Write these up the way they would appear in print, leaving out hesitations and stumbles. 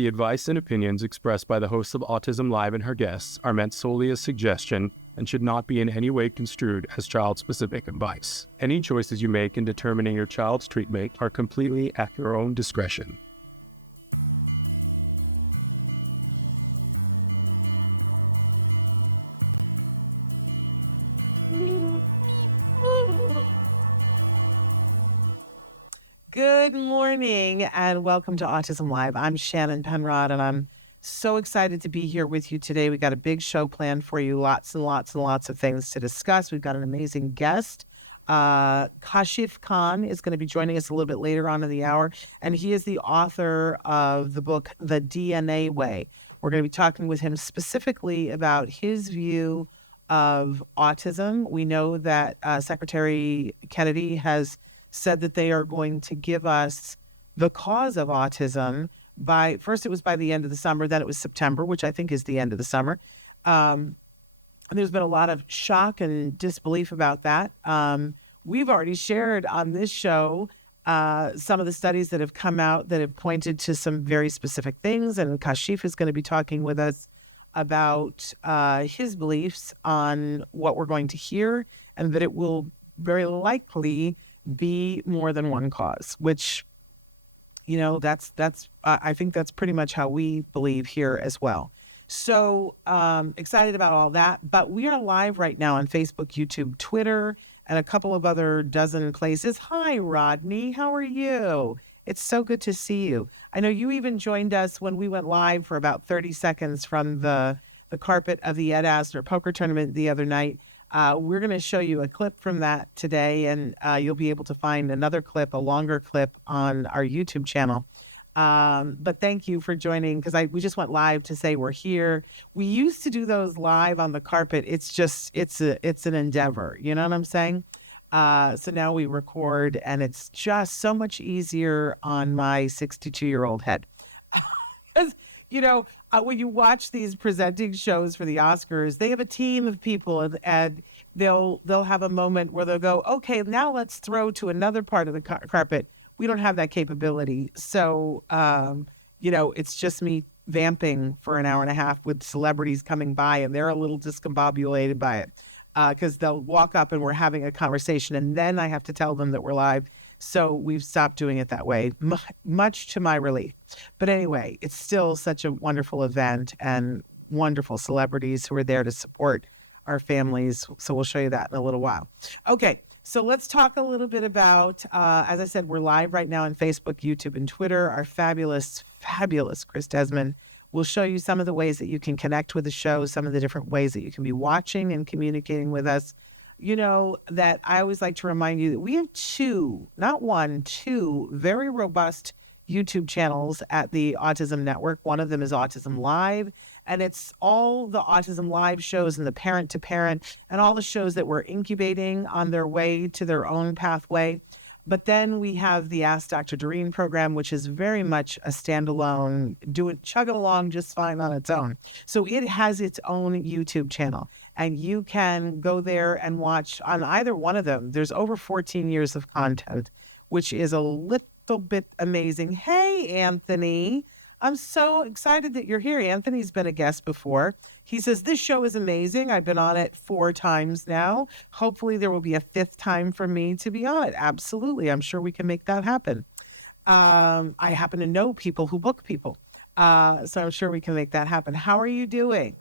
The advice and opinions expressed by the hosts of Autism Live and her guests are meant solely as suggestion and should not be in any way construed as child-specific advice. Any choices you make in determining your child's treatment are completely at your own discretion. Good morning and welcome to Autism Live. I'm Shannon Penrod and I'm so excited to be here with you today. We got a big show planned for you, lots and lots and lots of things to discuss. We've got an amazing guest. Kashif Khan is going to be joining us a little bit later on in the hour, and he is the author of the book, The DNA Way. We're going to be talking with him specifically about his view of autism. We know that Secretary Kennedy has said that they are going to give us the cause of autism first it was by the end of the summer, then it was September, which I think is the end of the summer. And there's been a lot of shock and disbelief about that. We've already shared on this show some of the studies that have come out that have pointed to some very specific things, and Kashif is going to be talking with us about his beliefs on what we're going to hear, and that it will very likely be more than one cause, which, you know, that's I think that's pretty much how we believe here as well. So excited about all that. But we are live right now on Facebook, YouTube, Twitter, and a couple of other dozen places. Hi, Rodney. How are you? It's so good to see you. I know you even joined us when we went live for about 30 seconds from the carpet of the Ed Asner poker tournament the other night. We're going to show you a clip from that today, and you'll be able to find another clip, a longer clip, on our YouTube channel. But thank you for joining, because we just went live to say we're here. We used to do those live on the carpet. It's an endeavor. You know what I'm saying? So now we record, and it's just so much easier on my 62-year-old head. You know, when you watch these presenting shows for the Oscars, they have a team of people, and they'll have a moment where they'll go, okay, now let's throw to another part of the carpet. We don't have that capability. So, you know, it's just me vamping for an hour and a half with celebrities coming by, and they're a little discombobulated by it because they'll walk up and we're having a conversation, and then I have to tell them that we're live. So we've stopped doing it that way, much to my relief. But anyway, it's still such a wonderful event and wonderful celebrities who are there to support our families. So we'll show you that in a little while. Okay, so let's talk a little bit about, as I said, we're live right now on Facebook, YouTube, and Twitter. Our fabulous Chris Desmond will show you some of the ways that you can connect with the show, some of the different ways that you can be watching and communicating with us. You know that I always like to remind you that we have two very robust YouTube channels at the Autism Network. One of them is Autism Live, and it's all the Autism Live shows and the Parent to Parent and all the shows that we're incubating on their way to their own pathway. But then we have the Ask Dr. Doreen program, which is very much a standalone, chugging along just fine on its own. So it has its own YouTube channel. And you can go there and watch on either one of them. There's over 14 years of content, which is a little bit amazing. Hey, Anthony. I'm so excited that you're here. Anthony's been a guest before. He says, this show is amazing. I've been on it 4 times now. Hopefully there will be a 5th time for me to be on it. Absolutely. I'm sure we can make that happen. I happen to know people who book people. So I'm sure we can make that happen. How are you doing?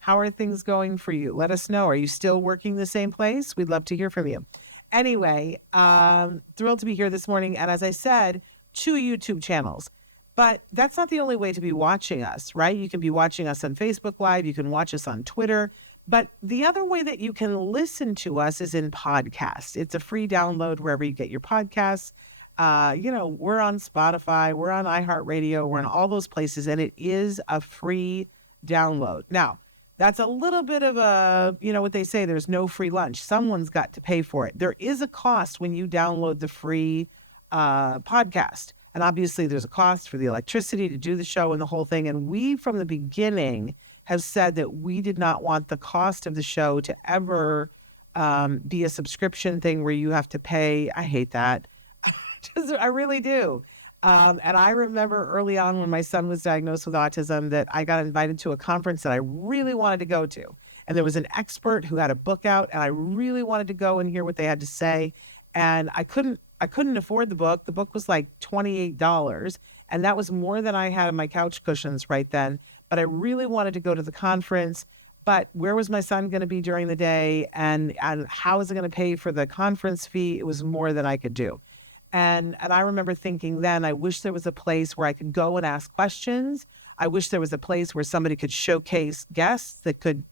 How are things going for you? Let us know. Are you still working the same place? We'd love to hear from you. Anyway, thrilled to be here this morning. And as I said, 2 YouTube channels. But that's not the only way to be watching us, right? You can be watching us on Facebook Live. You can watch us on Twitter. But the other way that you can listen to us is in podcasts. It's a free download wherever you get your podcasts. You know, we're on Spotify. We're on iHeartRadio. We're in all those places. And it is a free download. Now, that's a little bit of a, you know what they say, there's no free lunch. Someone's got to pay for it. There is a cost when you download the free podcast. And obviously there's a cost for the electricity to do the show and the whole thing. And we, from the beginning, have said that we did not want the cost of the show to ever be a subscription thing where you have to pay. I hate that. I really do. And I remember early on when my son was diagnosed with autism that I got invited to a conference that I really wanted to go to. And there was an expert who had a book out, and I really wanted to go and hear what they had to say. And I couldn't afford the book. The book was like $28, and that was more than I had on my couch cushions right then. But I really wanted to go to the conference. But where was my son going to be during the day, and how was I going to pay for the conference fee? It was more than I could do. And I remember thinking then, I wish there was a place where I could go and ask questions. I wish there was a place where somebody could showcase guests that could,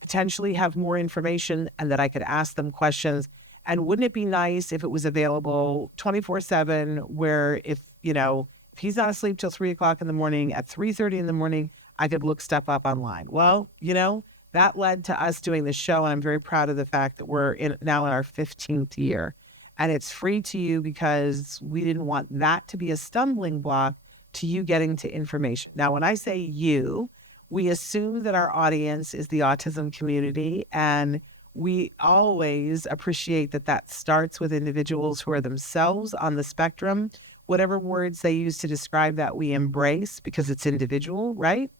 potentially have more information and that I could ask them questions. And wouldn't it be nice if it was available 24/7, where if he's not asleep till 3 o'clock in the morning, at 3:30 in the morning, I could look stuff up online. Well, that led to us doing this show. And I'm very proud of the fact that we're now in our 15th year. And it's free to you because we didn't want that to be a stumbling block to you getting to information. Now, when I say you, we assume that our audience is the autism community, and we always appreciate that starts with individuals who are themselves on the spectrum. Whatever words they use to describe that, we embrace because it's individual, right?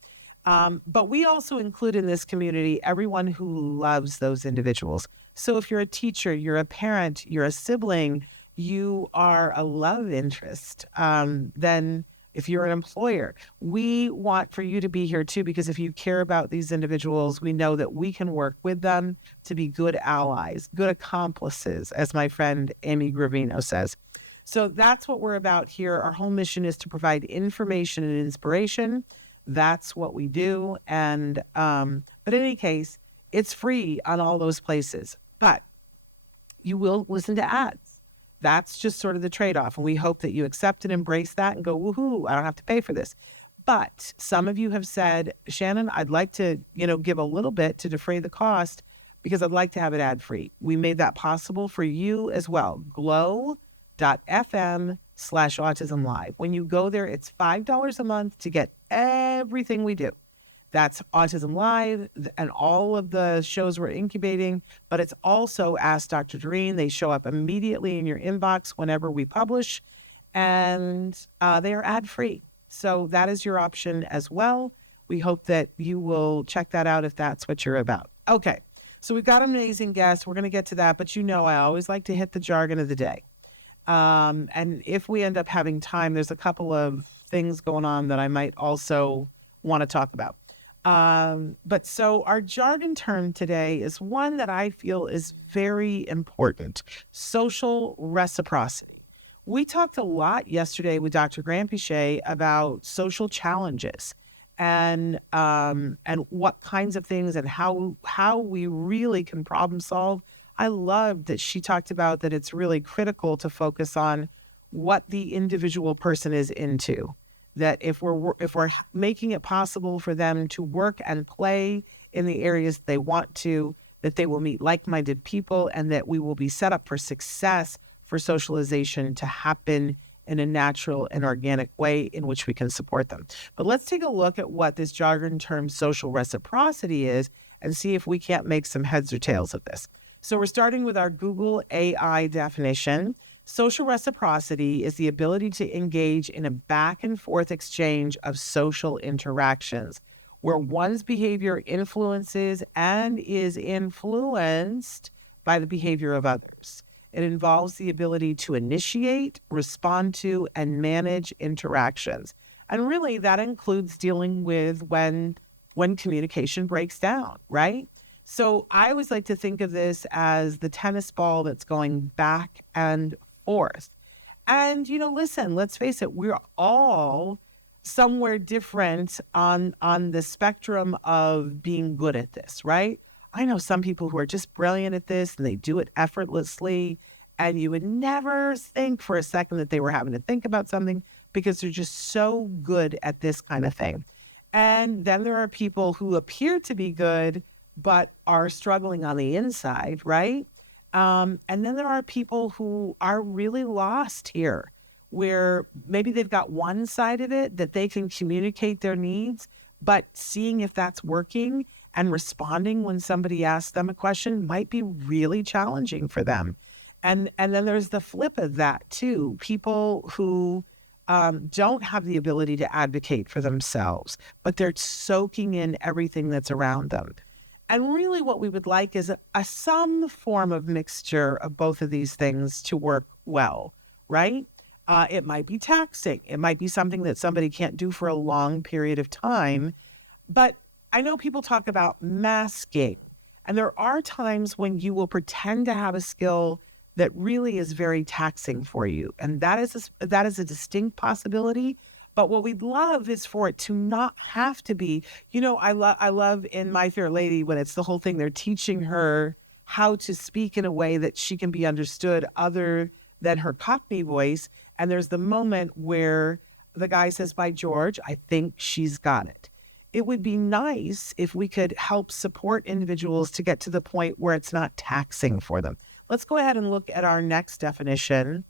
But we also include in this community everyone who loves those individuals. So if you're a teacher, you're a parent, you're a sibling, you are a love interest, then if you're an employer, we want for you to be here too, because if you care about these individuals, we know that we can work with them to be good allies, good accomplices, as my friend Amy Gravino says. So that's what we're about here. Our whole mission is to provide information and inspiration. That's what we do. And, but in any case, it's free on all those places, but you will listen to ads. That's just sort of the trade-off. And we hope that you accept and embrace that and go, woohoo, I don't have to pay for this. But some of you have said, Shannon, I'd like to, give a little bit to defray the cost because I'd like to have it ad-free. We made that possible for you as well. glow.fm/autism-live. When you go there, it's $5 a month to get everything we do. That's Autism Live and all of the shows we're incubating, but it's also Ask Dr. Doreen. They show up immediately in your inbox whenever we publish, and they are ad-free. So that is your option as well. We hope that you will check that out if that's what you're about. Okay, so we've got an amazing guest. We're going to get to that, but I always like to hit the jargon of the day. And if we end up having time, there's a couple of things going on that I might also want to talk about. But so our jargon term today is one that I feel is very important: social reciprocity. We talked a lot yesterday with Dr. Granpeesheh about social challenges and what kinds of things and how we really can problem solve. I love that she talked about that it's really critical to focus on what the individual person is into. That if we're making it possible for them to work and play in the areas they want to, that they will meet like-minded people, and that we will be set up for success for socialization to happen in a natural and organic way in which we can support them. But let's take a look at what this jargon term social reciprocity is and see if we can't make some heads or tails of this. So we're starting with our Google AI definition. Social reciprocity is the ability to engage in a back and forth exchange of social interactions where one's behavior influences and is influenced by the behavior of others. It involves the ability to initiate, respond to, and manage interactions. And really that includes dealing with when communication breaks down, right? So I always like to think of this as the tennis ball that's going back and forth. And, listen, let's face it, we're all somewhere different on the spectrum of being good at this, right? I know some people who are just brilliant at this and they do it effortlessly, and you would never think for a second that they were having to think about something because they're just so good at this kind of thing. And then there are people who appear to be good but are struggling on the inside, right? And then there are people who are really lost here, where maybe they've got one side of it that they can communicate their needs, but seeing if that's working and responding when somebody asks them a question might be really challenging for them. And then there's the flip of that too. People who don't have the ability to advocate for themselves, but they're soaking in everything that's around them. And really what we would like is some form of mixture of both of these things to work well, right? It might be taxing. It might be something that somebody can't do for a long period of time. But I know people talk about masking. And there are times when you will pretend to have a skill that really is very taxing for you. And that is a distinct possibility. But what we'd love is for it to not have to be, I love in My Fair Lady when it's the whole thing, they're teaching her how to speak in a way that she can be understood other than her Cockney voice. And there's the moment where the guy says, by George, I think she's got it. It would be nice if we could help support individuals to get to the point where it's not taxing for them. Let's go ahead and look at our next definition.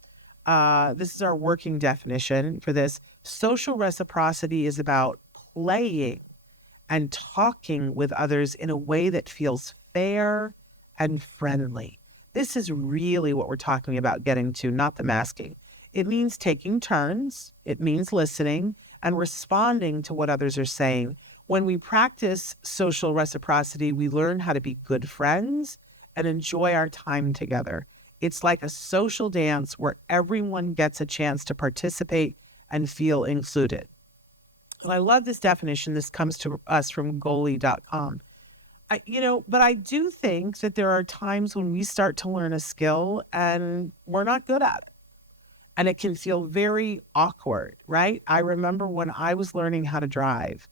This is our working definition for this. Social reciprocity is about playing and talking with others in a way that feels fair and friendly. This is really what we're talking about getting to, not the masking. It means taking turns. It means listening and responding to what others are saying. When we practice social reciprocity, we learn how to be good friends and enjoy our time together. It's like a social dance where everyone gets a chance to participate and feel included. And I love this definition. This comes to us from goalie.com. But I do think that there are times when we start to learn a skill and we're not good at it. And it can feel very awkward, right? I remember when I was learning how to drive,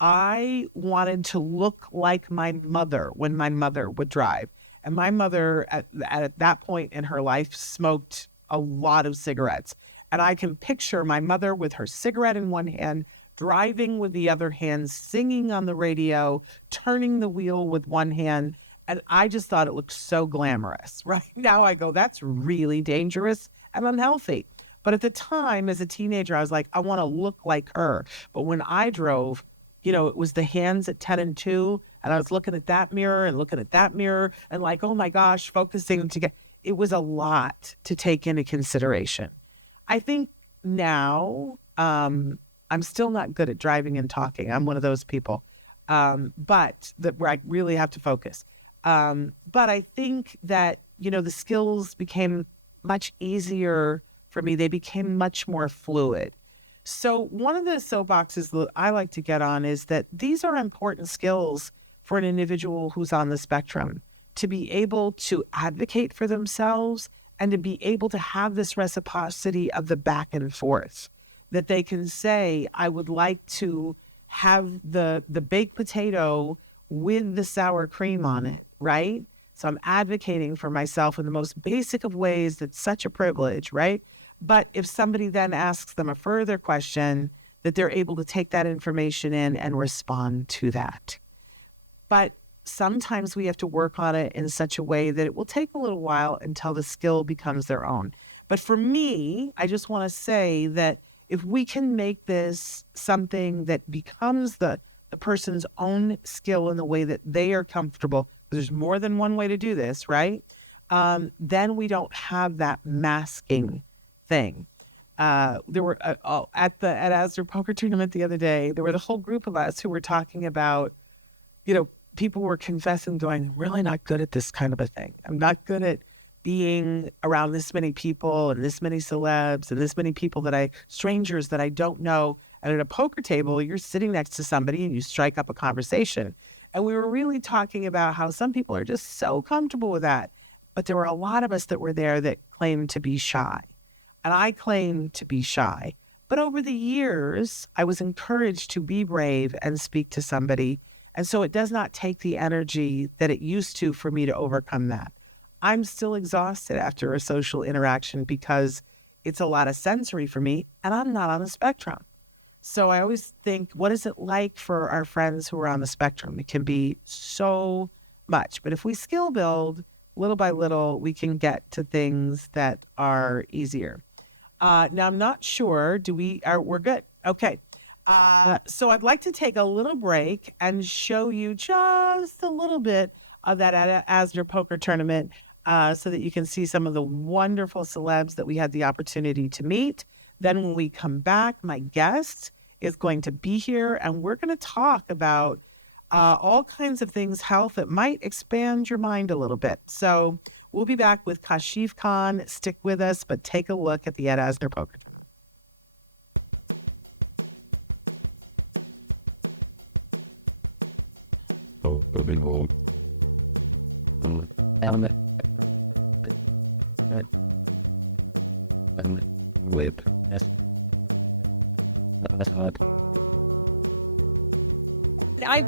I wanted to look like my mother when my mother would drive. And my mother at that point in her life smoked a lot of cigarettes. And I can picture my mother with her cigarette in one hand, driving with the other hand, singing on the radio, turning the wheel with one hand. And I just thought it looked so glamorous. Right now I go, that's really dangerous and unhealthy. But at the time, as a teenager, I was like, I want to look like her. But when I drove, it was the hands at 10 and 2. And I was looking at that mirror and looking at that mirror and like, oh my gosh, focusing to get, it was a lot to take into consideration. I think now I'm still not good at driving and talking. I'm one of those people, but where I really have to focus. But I think that, the skills became much easier for me. They became much more fluid. So one of the soapboxes that I like to get on is that these are important skills for an individual who's on the spectrum to be able to advocate for themselves and to be able to have this reciprocity of the back and forth, that they can say, I would like to have the baked potato with the sour cream on it, right? So I'm advocating for myself in the most basic of ways. That's such a privilege, right? But if somebody then asks them a further question, that they're able to take that information in and respond to that. But sometimes we have to work on it in such a way that it will take a little while until the skill becomes their own. But for me, I just want to say that if we can make this something that becomes the person's own skill in the way that they are comfortable, there's more than one way to do this, right? Then we don't have that masking thing. There were at Astor Poker Tournament the other day, there were the whole group of us who were talking about, people were confessing, going, I'm really not good at this kind of a thing. I'm not good at being around this many people and this many celebs and this many people strangers that I don't know. And at a poker table, you're sitting next to somebody and you strike up a conversation. And we were really talking about how some people are just so comfortable with that. But there were a lot of us that were there that claimed to be shy. And I claimed to be shy. But over the years, I was encouraged to be brave and speak to somebody. And so it does not take the energy that it used to for me to overcome that. I'm still exhausted after a social interaction because it's a lot of sensory for me and I'm not on the spectrum. So I always think, what is it like for our friends who are on the spectrum? It can be so much. But if we skill build little by little, we can get to things that are easier. Now, I'm not sure. We're good. Okay. So I'd like to take a little break and show you just a little bit of that Astor Poker Tournament so that you can see some of the wonderful celebs that we had the opportunity to meet. Then when we come back, my guest is going to be here, and we're going to talk about all kinds of things, health, that might expand your mind a little bit. So we'll be back with Kashif Khan. Stick with us, but take a look at the Ed Asner poker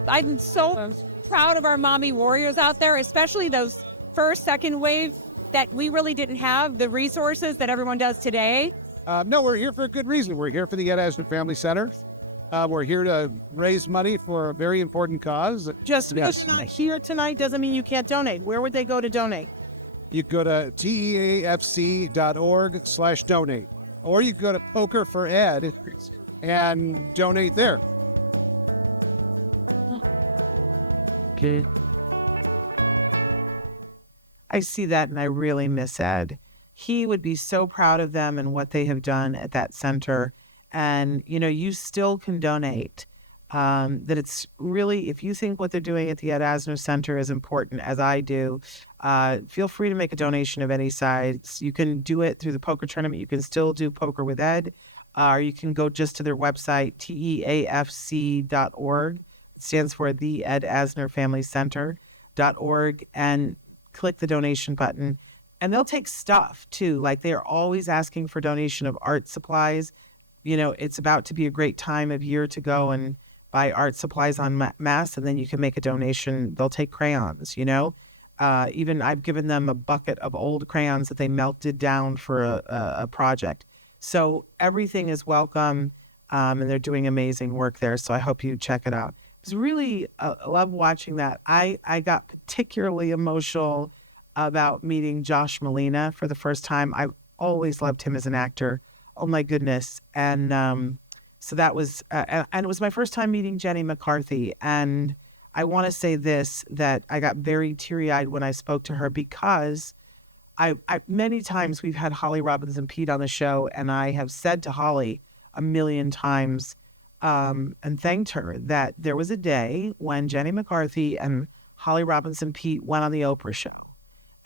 I'm so proud of our mommy warriors out there, especially those first, second wave that we really didn't have the resources that everyone does today. No, we're here for a good reason. We're here for the Ed Asner Family Center. We're here to raise money for a very important cause. Just because you're not here tonight doesn't mean you can't donate. Where would they go to donate? You can go to teafc.org/donate, or you can go to Poker for Ed and donate there. Okay. I see that, and I really miss Ed. He would be so proud of them and what they have done at that center. And, you still can donate. That it's really, if you think what they're doing at the Ed Asner Center is important, as I do, feel free to make a donation of any size. You can do it through the poker tournament. You can still do Poker with Ed, or you can go just to their website, teafc.org. It stands for the Ed Asner Family Center.org, and click the donation button. And they'll take stuff too. Like, they're always asking for donation of art supplies. It's about to be a great time of year to go and buy art supplies en masse, and then you can make a donation. They'll take crayons, even I've given them a bucket of old crayons that they melted down for a project. So everything is welcome, and they're doing amazing work there. So I hope you check it out. It's really, I love watching that. I got particularly emotional about meeting Josh Malina for the first time. I've always loved him as an actor. Oh my goodness. And so that was, and it was my first time meeting Jenny McCarthy. And I want to say this, that I got very teary-eyed when I spoke to her, because I many times we've had Holly Robinson Peete on the show, and I have said to Holly a million times, and thanked her, that there was a day when Jenny McCarthy and Holly Robinson Peete went on the Oprah show.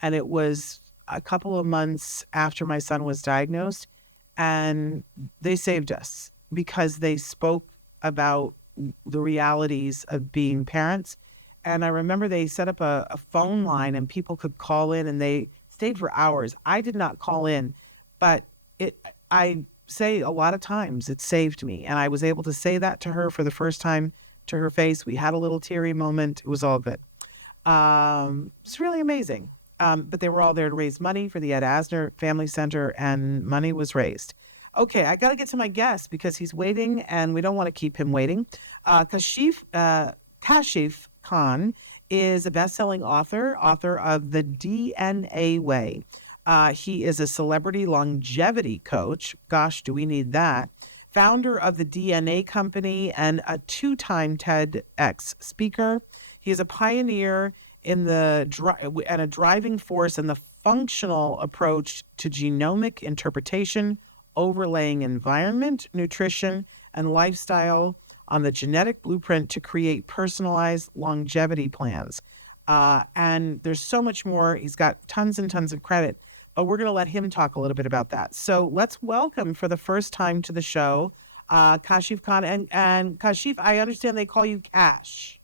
And it was a couple of months after my son was diagnosed. And they saved us because they spoke about the realities of being parents. And I remember they set up a phone line, and people could call in, and they stayed for hours. I did not call in, but I say a lot of times it saved me. And I was able to say that to her for the first time to her face. We had a little teary moment. It was all good. It's really amazing. But they were all there to raise money for the Ed Asner Family Center, and money was raised. Okay, I got to get to my guest because he's waiting, and we don't want to keep him waiting. Kashif Khan is a best-selling author of The DNA Way. He is a celebrity longevity coach. Gosh, do we need that? Founder of the DNA Company and a 2-time TEDx speaker. He is a pioneer and a driving force in the functional approach to genomic interpretation, overlaying environment, nutrition, and lifestyle on the genetic blueprint to create personalized longevity plans. And there's so much more. He's got tons and tons of credit, but we're going to let him talk a little bit about that. So let's welcome, for the first time to the show, Kashif Khan. And Kashif, I understand they call you Cash.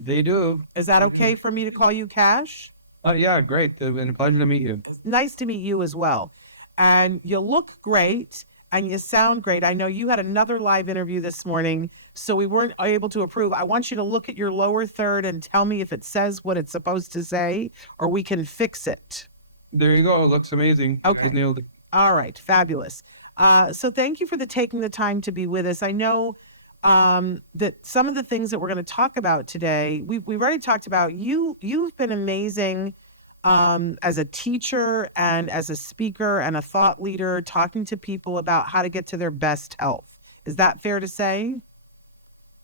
They do. Is that okay for me to call you Cash? Yeah, great. It's been a pleasure to meet you. Nice to meet you as well. And you look great, and you sound great. I know you had another live interview this morning, so we weren't able to approve. I want you to look at your lower third and tell me if it says what it's supposed to say, or we can fix it. There you go. It looks amazing. Okay. I nailed it. All right. Fabulous. So thank you for taking the time to be with us. I know that some of the things that we're going to talk about today, we've already talked about. You've been amazing as a teacher and as a speaker and a thought leader, talking to people about how to get to their best health. Is that fair to say?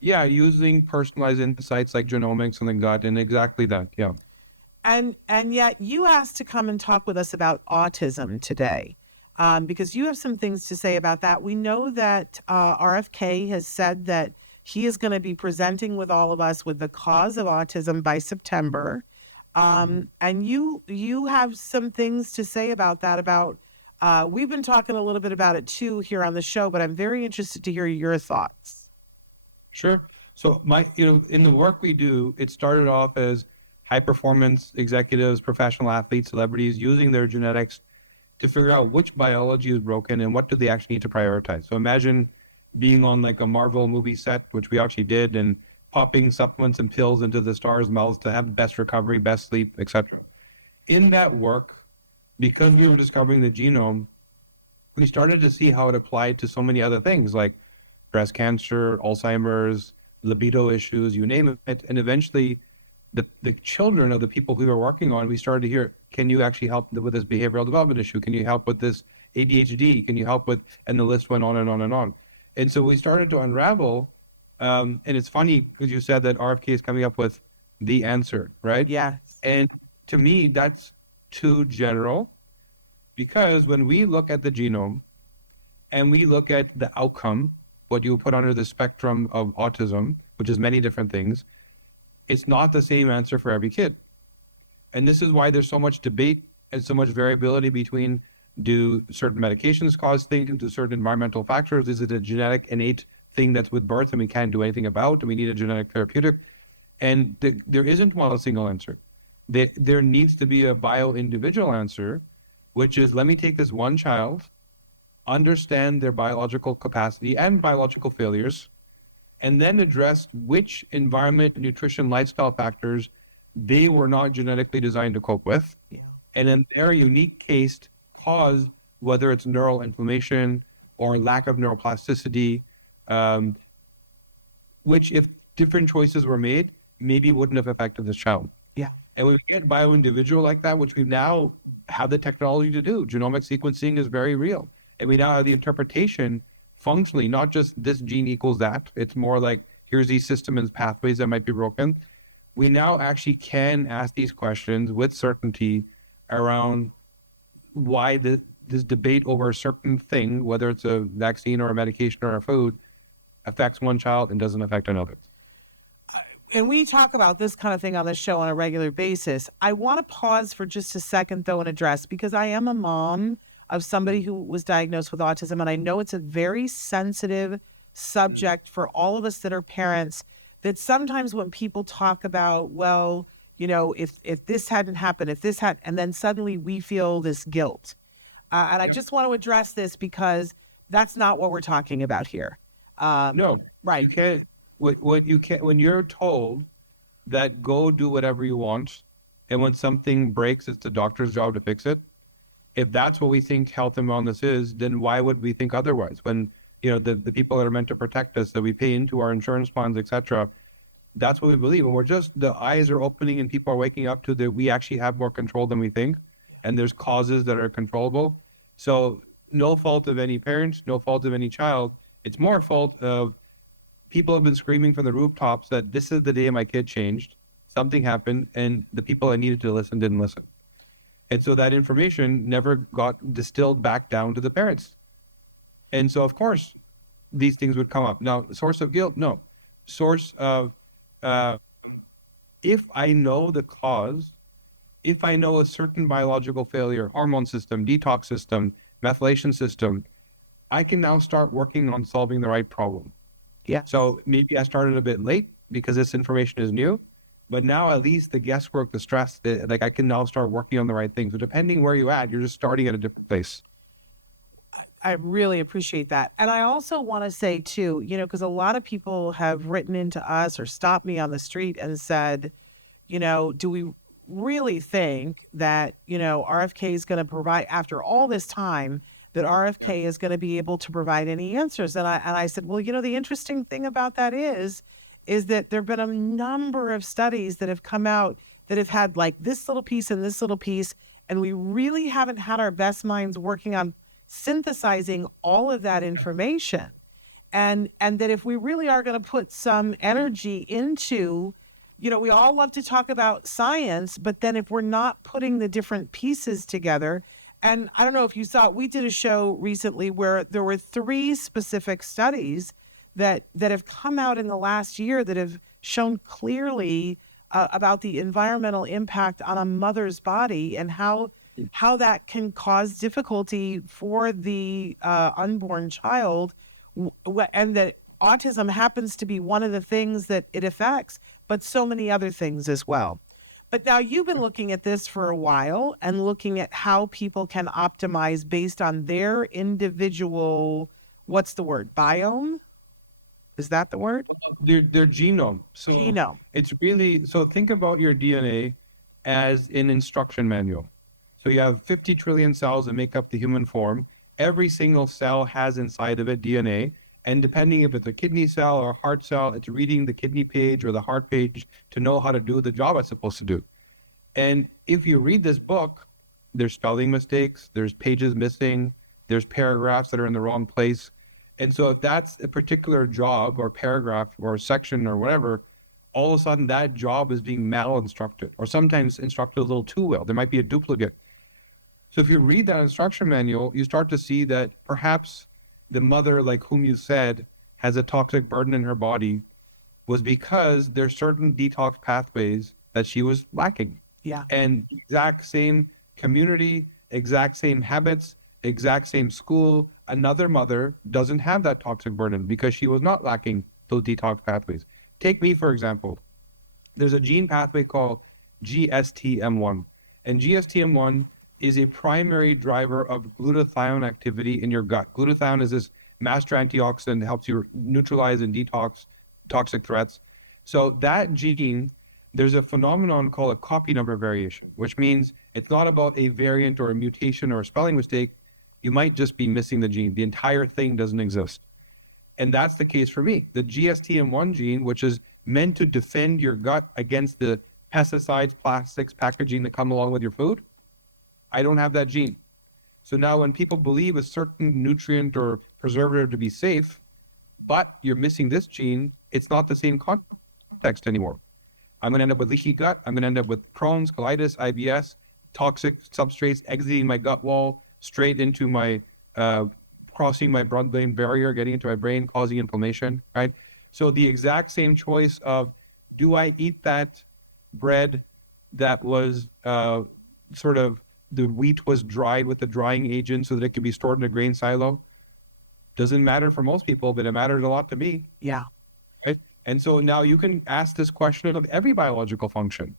Yeah, using personalized insights like genomics and the gut, and exactly that. Yeah. And yet you asked to come and talk with us about autism today. because you have some things to say about that. We know that RFK has said that he is going to be presenting with all of us with the cause of autism by September. And you have some things to say about that. We've been talking a little bit about it too here on the show, but I'm very interested to hear your thoughts. Sure. So in the work we do, it started off as high performance executives, professional athletes, celebrities using their genetics to figure out which biology is broken and what do they actually need to prioritize. So imagine being on like a Marvel movie set, which we actually did, and popping supplements and pills into the stars' mouths to have the best recovery, best sleep, etc. In that work, because we were discovering the genome, we started to see how it applied to so many other things like breast cancer, Alzheimer's, libido issues, you name it. And eventually the children of the people we were working on, we started to hear, can you actually help with this behavioral development issue? Can you help with this ADHD? Can you help with, and the list went on and on and on. And so we started to unravel, and it's funny because you said that RFK is coming up with the answer, right? Yeah. And to me, that's too general, because when we look at the genome and we look at the outcome, what you put under the spectrum of autism, which is many different things, it's not the same answer for every kid. And this is why there's so much debate and so much variability between, do certain medications cause things, do certain environmental factors? Is it a genetic innate thing that's with birth and we can't do anything about, and we need a genetic therapeutic? And there isn't one single answer. There needs to be a bio-individual answer, which is, let me take this one child, understand their biological capacity and biological failures, and then address which environment, nutrition, lifestyle factors they were not genetically designed to cope with. Yeah. And in their unique case, cause, whether it's neural inflammation or lack of neuroplasticity, which if different choices were made, maybe wouldn't have affected this child. Yeah. And when we get bio-individual like that, which we now have the technology to do, genomic sequencing is very real. And we now have the interpretation functionally, not just this gene equals that. It's more like, here's these system and pathways that might be broken. We now actually can ask these questions with certainty around why this debate over a certain thing, whether it's a vaccine or a medication or a food, affects one child and doesn't affect another. And we talk about this kind of thing on the show on a regular basis. I want to pause for just a second, though, and address, because I am a mom of somebody who was diagnosed with autism, and I know it's a very sensitive subject for all of us that are parents, that sometimes when people talk about, well, if this hadn't happened, and then suddenly we feel this guilt. And I just want to address this because that's not what we're talking about here. No, right. You can't. What you can't, when you're told that go do whatever you want, and when something breaks, it's the doctor's job to fix it. If that's what we think health and wellness is, then why would we think otherwise? When the people that are meant to protect us, that we pay into our insurance plans, etc., that's what we believe. And the eyes are opening and people are waking up to that we actually have more control than we think, and there's causes that are controllable. So no fault of any parent, no fault of any child. It's more fault of people have been screaming from the rooftops that this is the day my kid changed, something happened, and the people I needed to listen didn't listen. And so that information never got distilled back down to the parents. And so, of course, these things would come up. Now, source of guilt, no. Source of, if I know the cause, if I know a certain biological failure, hormone system, detox system, methylation system, I can now start working on solving the right problem. Yeah. So maybe I started a bit late because this information is new, but now at least the guesswork, the stress, I can now start working on the right things. So depending where you're at, you're just starting at a different place. I really appreciate that. And I also want to say too, because a lot of people have written into us or stopped me on the street and said, do we really think that, RFK is going to provide, after all this time, that RFK is going to be able to provide any answers? And I said, well, the interesting thing about that is that there have been a number of studies that have come out that have had like this little piece and this little piece, and we really haven't had our best minds working on synthesizing all of that information. And that if we really are going to put some energy into, we all love to talk about science, but then if we're not putting the different pieces together, And I don't know if you saw, we did a show recently where there were 3 specific studies that have come out in the last year that have shown clearly about the environmental impact on a mother's body and how that can cause difficulty for the unborn child, and that autism happens to be one of the things that it affects, but so many other things as well. But now you've been looking at this for a while and looking at how people can optimize based on their individual, what's the word, biome? Is that the word? Their genome. So Genome. it's really, so think about your DNA as an instruction manual. So you have 50 trillion cells that make up the human form. Every single cell has inside of it DNA. And depending if it's a kidney cell or a heart cell, it's reading the kidney page or the heart page to know how to do the job it's supposed to do. And if you read this book, there's spelling mistakes, there's pages missing, there's paragraphs that are in the wrong place. And so if that's a particular job or paragraph or section or whatever, all of a sudden that job is being mal-instructed or sometimes instructed a little too well. There might be a duplicate. So if you read that instruction manual, you start to see that perhaps the mother, like whom you said, has a toxic burden in her body was because there's certain detox pathways that she was lacking. Yeah. And exact same community, exact same habits, exact same school, another mother doesn't have that toxic burden because she was not lacking those detox pathways. Take me, for example. There's a gene pathway called GSTM1. And GSTM1 is a primary driver of glutathione activity in your gut. Glutathione is this master antioxidant that helps you neutralize and detox toxic threats. So that gene, there's a phenomenon called a copy number variation, which means it's not about a variant or a mutation or a spelling mistake. You might just be missing the gene. The entire thing doesn't exist. And that's the case for me. The GSTM1 gene, which is meant to defend your gut against the pesticides, plastics, packaging that come along with your food, I don't have that gene. So now when people believe a certain nutrient or preservative to be safe, but you're missing this gene, it's not the same context anymore. I'm going to end up with leaky gut. I'm going to end up with Crohn's, colitis, IBS, toxic substrates exiting my gut wall, straight into my, crossing my blood-brain barrier, getting into my brain, causing inflammation, right? So the exact same choice of, do I eat that bread that was sort of, the wheat was dried with the drying agent so that it could be stored in a grain silo? Doesn't matter for most people, but it matters a lot to me. Yeah. Right? And so now you can ask this question of every biological function,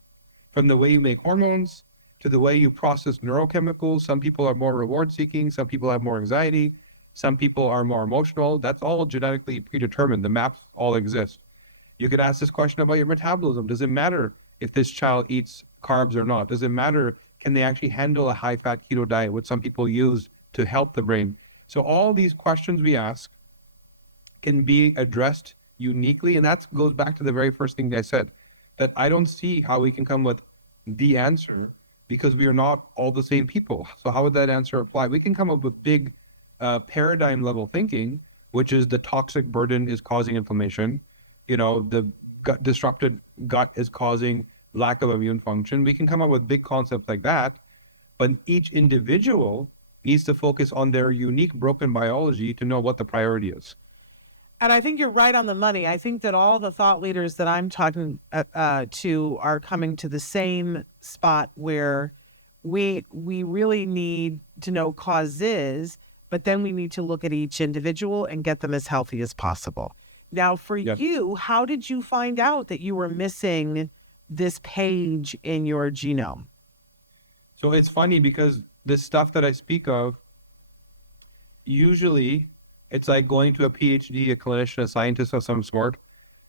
from the way you make hormones to the way you process neurochemicals. Some people are more reward seeking. Some people have more anxiety. Some people are more emotional. That's all genetically predetermined. The maps all exist. You could ask this question about your metabolism. Does it matter if this child eats carbs or not? Does it matter? Can they actually handle a high-fat keto diet, which some people use to help the brain? So all these questions we ask can be addressed uniquely. And that goes back to the very first thing I said, that I don't see how we can come with the answer because we are not all the same people. So how would that answer apply? We can come up with big paradigm level thinking, which is the toxic burden is causing inflammation. You know, the disrupted gut is causing lack of immune function. We can come up with big concepts like that, but each individual needs to focus on their unique broken biology to know what the priority is. And I think you're right on the money. I think that all the thought leaders that I'm talking to are coming to the same spot where we really need to know causes, but then we need to look at each individual and get them as healthy as possible. Now, for you, how did you find out that you were missing this page in your genome? So it's funny because this stuff that I speak of, usually it's like going to a PhD, a clinician, a scientist of some sort.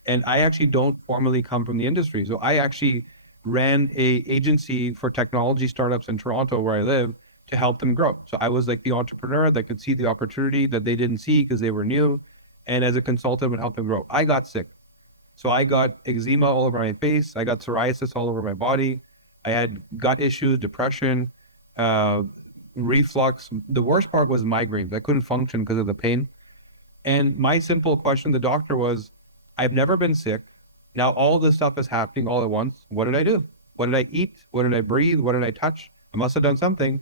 And I actually don't formally come from the industry. So I actually ran a agency for technology startups in Toronto where I live to help them grow. So I was like the entrepreneur that could see the opportunity that they didn't see because they were new. And as a consultant would help them grow. I got sick. So I got eczema all over my face. I got psoriasis all over my body. I had gut issues, depression, reflux. The worst part was migraines. I couldn't function because of the pain. And my simple question to the doctor was, I've never been sick. Now all this stuff is happening all at once. What did I do? What did I eat? What did I breathe? What did I touch? I must have done something.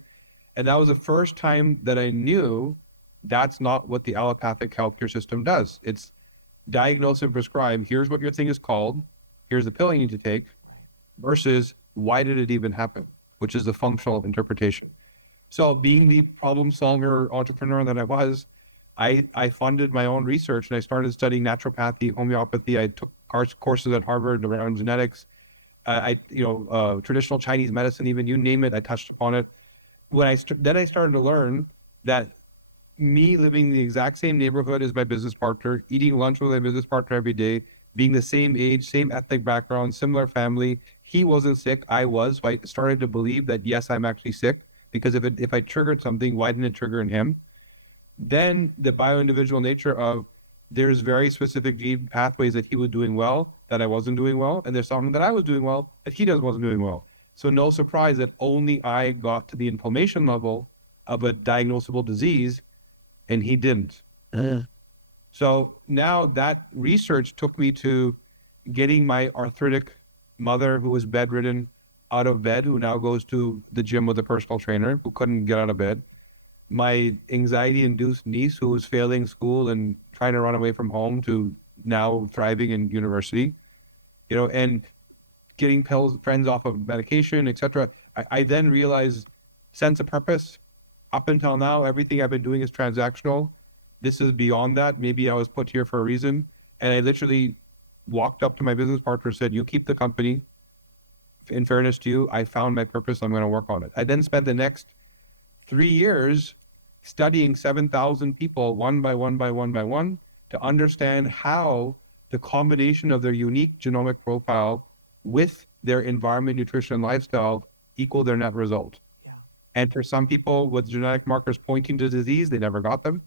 And that was the first time that I knew that's not what the allopathic healthcare system does. It's diagnose and prescribe. Here's what your thing is called. Here's the pill you need to take, versus why did it even happen, which is the functional interpretation. So being the problem solver entrepreneur that I was, I funded my own research and I started studying naturopathy, homeopathy. I took courses at Harvard around genetics. Traditional Chinese medicine, even you name it, I touched upon it. Then I started to learn that me living in the exact same neighborhood as my business partner, eating lunch with my business partner every day, being the same age, same ethnic background, similar family. He wasn't sick, I was. So I started to believe that, yes, I'm actually sick, because if I triggered something, why didn't it trigger in him? Then the bio-individual nature of there's very specific gene pathways that he was doing well, that I wasn't doing well, and there's something that I was doing well that he wasn't doing well. So no surprise that only I got to the inflammation level of a diagnosable disease and he didn't. So now that research took me to getting my arthritic mother, who was bedridden, out of bed, who now goes to the gym with a personal trainer, who couldn't get out of bed. My anxiety-induced niece, who was failing school and trying to run away from home, to now thriving in university, and getting friends off of medication, etc. I then realized sense of purpose. Up until now, everything I've been doing is transactional. This is beyond that. Maybe I was put here for a reason. And I literally walked up to my business partner and said, you keep the company. In fairness to you, I found my purpose. I'm going to work on it. I then spent the next 3 years studying 7,000 people one by one to understand how the combination of their unique genomic profile with their environment, nutrition, lifestyle equal their net result. Yeah. And for some people with genetic markers pointing to disease, they never got them.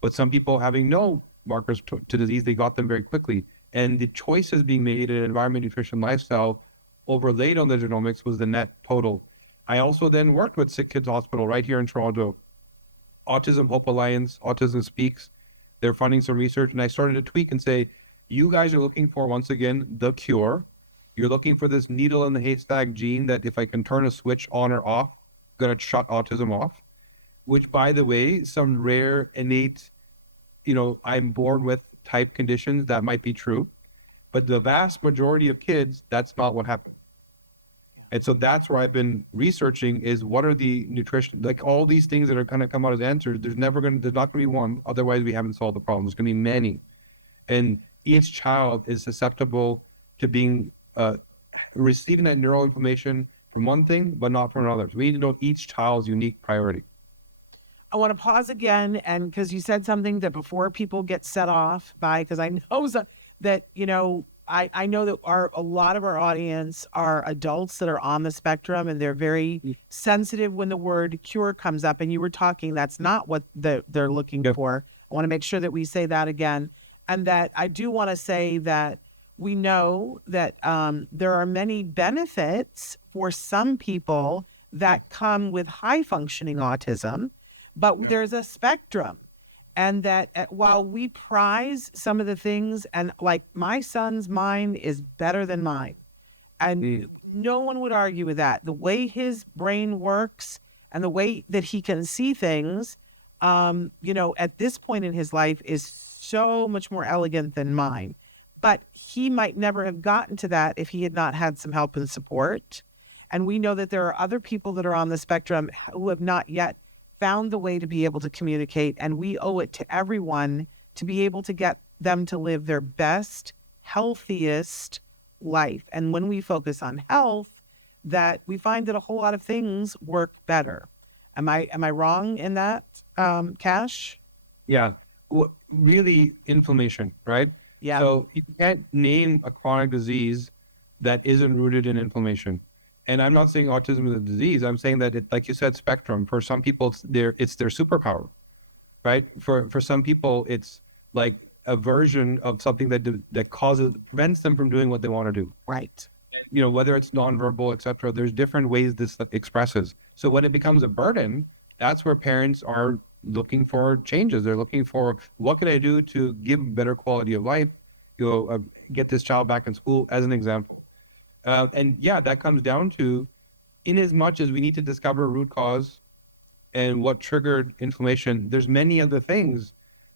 But some people having no markers to disease, they got them very quickly. And the choices being made in environment, nutrition, lifestyle overlaid on the genomics was the net total. I also then worked with Sick Kids Hospital right here in Toronto, Autism Hope Alliance, Autism Speaks. They're funding some research, and I started to tweak and say, you guys are looking for, once again, the cure. You're looking for this needle in the haystack gene that if I can turn a switch on or off, going to shut autism off, which, by the way, some rare, innate, I'm born with type conditions, that might be true. But the vast majority of kids, that's not what happens. And so that's where I've been researching is what are the nutrition, like all these things that are going to come out as answers. There's not going to be one. Otherwise, we haven't solved the problem. There's going to be many. And each child is susceptible to being receiving that neural information from one thing, but not from another. So we need to know each child's unique priority. I want to pause again, and because you said something that before people get set off by, because I know that, I know that a lot of our audience are adults that are on the spectrum, and they're very sensitive when the word cure comes up. And you were talking, that's not what they're looking for. I want to make sure that we say that again. And that I do want to say that we know that there are many benefits for some people that come with high functioning autism, but there's a spectrum. And that while we prize some of the things, and like my son's mind is better than mine, and no one would argue with that. The way his brain works and the way that he can see things, at this point in his life is so much more elegant than mine. But he might never have gotten to that if he had not had some help and support. And we know that there are other people that are on the spectrum who have not yet found the way to be able to communicate, and we owe it to everyone to be able to get them to live their best, healthiest life. And when we focus on health, that we find that a whole lot of things work better. Am I wrong in that, Cash? Yeah, really inflammation, right? Yeah. So you can't name a chronic disease that isn't rooted in inflammation. And I'm not saying autism is a disease. I'm saying that it, like you said, spectrum. For some people, it's their superpower, right? For some people, it's like a version of something that prevents them from doing what they want to do. Right. Whether it's nonverbal, et cetera, there's different ways this expresses. So when it becomes a burden, that's where parents are looking for changes. They're looking for, what can I do to give better quality of life? Get this child back in school, as an example. And that comes down to, in as much as we need to discover root cause and what triggered inflammation. There's many other things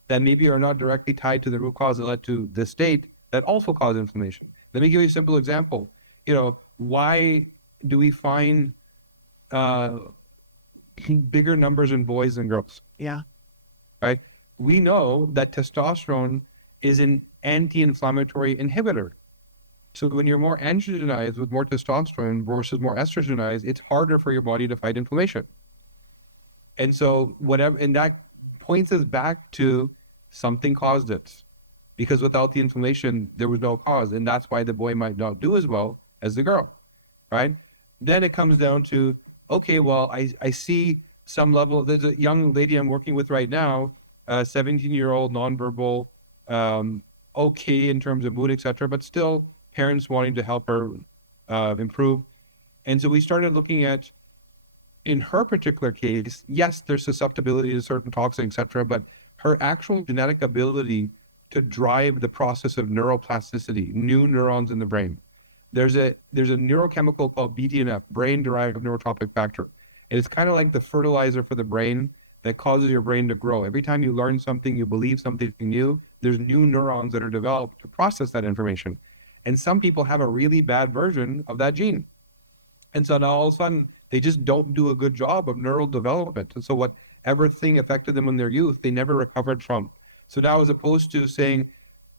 that maybe are not directly tied to the root cause that led to this state that also cause inflammation. Let me give you a simple example. Why do we find bigger numbers in boys than girls? Yeah. Right? We know that testosterone is an anti-inflammatory inhibitor. So when you're more androgenized with more testosterone versus more estrogenized, it's harder for your body to fight inflammation. And so and that points us back to something caused it. Because without the inflammation, there was no cause. And that's why the boy might not do as well as the girl, right? Then it comes down to, okay, well, I see some level. There's a young lady I'm working with right now, 17-year-old, nonverbal, okay in terms of mood, etc., but still parents wanting to help her improve. And so we started looking at, in her particular case, yes, there's susceptibility to certain toxins, etc., but her actual genetic ability to drive the process of neuroplasticity, new neurons in the brain. There's a neurochemical called BDNF, brain-derived neurotropic factor. And it's kind of like the fertilizer for the brain that causes your brain to grow. Every time you learn something, you believe something new, there's new neurons that are developed to process that information. And some people have a really bad version of that gene. And so now all of a sudden, they just don't do a good job of neural development. And so whatever thing affected them in their youth, they never recovered from. So now, as opposed to saying,